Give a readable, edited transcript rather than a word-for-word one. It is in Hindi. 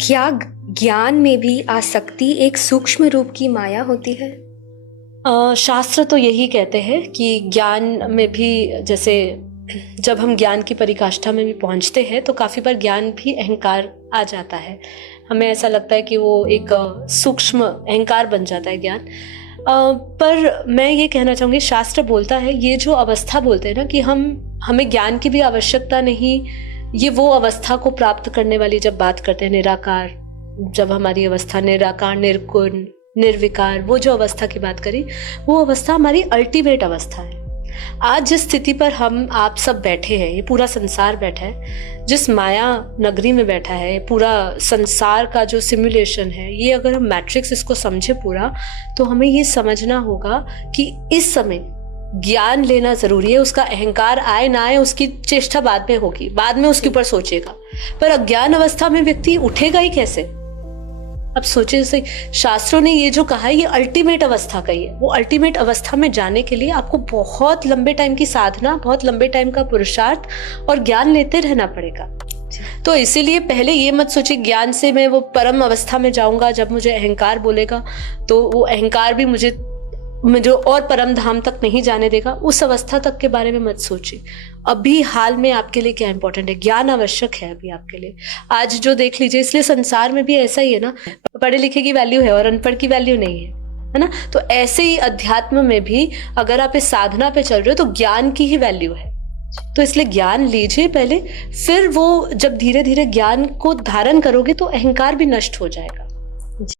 क्या ज्ञान में भी आसक्ति एक सूक्ष्म रूप की माया होती है? शास्त्र तो यही कहते हैं कि ज्ञान में भी, जैसे जब हम ज्ञान की पराकाष्ठा में भी पहुंचते हैं तो काफ़ी बार ज्ञान भी अहंकार आ जाता है। हमें ऐसा लगता है कि वो एक सूक्ष्म अहंकार बन जाता है ज्ञान। पर मैं ये कहना चाहूँगी, शास्त्र बोलता है, ये जो अवस्था बोलते हैं ना कि हमें ज्ञान की भी आवश्यकता नहीं, ये वो अवस्था को प्राप्त करने वाली जब बात करते हैं निराकार, जब हमारी अवस्था निराकार, निर्गुण, निर्विकार, वो जो अवस्था की बात करी, वो अवस्था हमारी अल्टीमेट अवस्था है। आज जिस स्थिति पर हम आप सब बैठे हैं, ये पूरा संसार बैठा है, जिस माया नगरी में बैठा है, पूरा संसार का जो सिमुलेशन है, ये अगर हम मैट्रिक्स इसको समझे पूरा, तो हमें ये समझना होगा कि इस समय ज्ञान लेना जरूरी है। उसका अहंकार आए ना आए, उसकी चेष्टा बाद में होगी, बाद में उसके ऊपर सोचेगा, पर अज्ञान अवस्था में व्यक्ति उठेगा ही कैसे? अब सोचे, जैसे शास्त्रों ने ये जो कहा है, ये अल्टीमेट अवस्था का ही है। वो अल्टीमेट अवस्था में जाने के लिए आपको बहुत लंबे टाइम की साधना, बहुत लंबे टाइम का पुरुषार्थ और ज्ञान लेते रहना पड़ेगा। तो इसीलिए पहले ये मत सोचिए ज्ञान से मैं वो परम अवस्था में जाऊंगा, जब मुझे अहंकार बोलेगा तो वो अहंकार भी मुझे जो और परम धाम तक नहीं जाने देगा, उस अवस्था तक के बारे में मत सोचिए। अभी हाल में आपके लिए क्या इंपॉर्टेंट है? ज्ञान आवश्यक है अभी आपके लिए। आज जो देख लीजिए, इसलिए संसार में भी ऐसा ही है ना, पढ़े लिखे की वैल्यू है और अनपढ़ की वैल्यू नहीं है ना। तो ऐसे ही अध्यात्म में भी अगर आप इस साधना पे चल रहे हो तो ज्ञान की ही वैल्यू है। तो इसलिए ज्ञान लीजिए पहले, फिर वो जब धीरे धीरे ज्ञान को धारण करोगे तो अहंकार भी नष्ट हो जाएगा।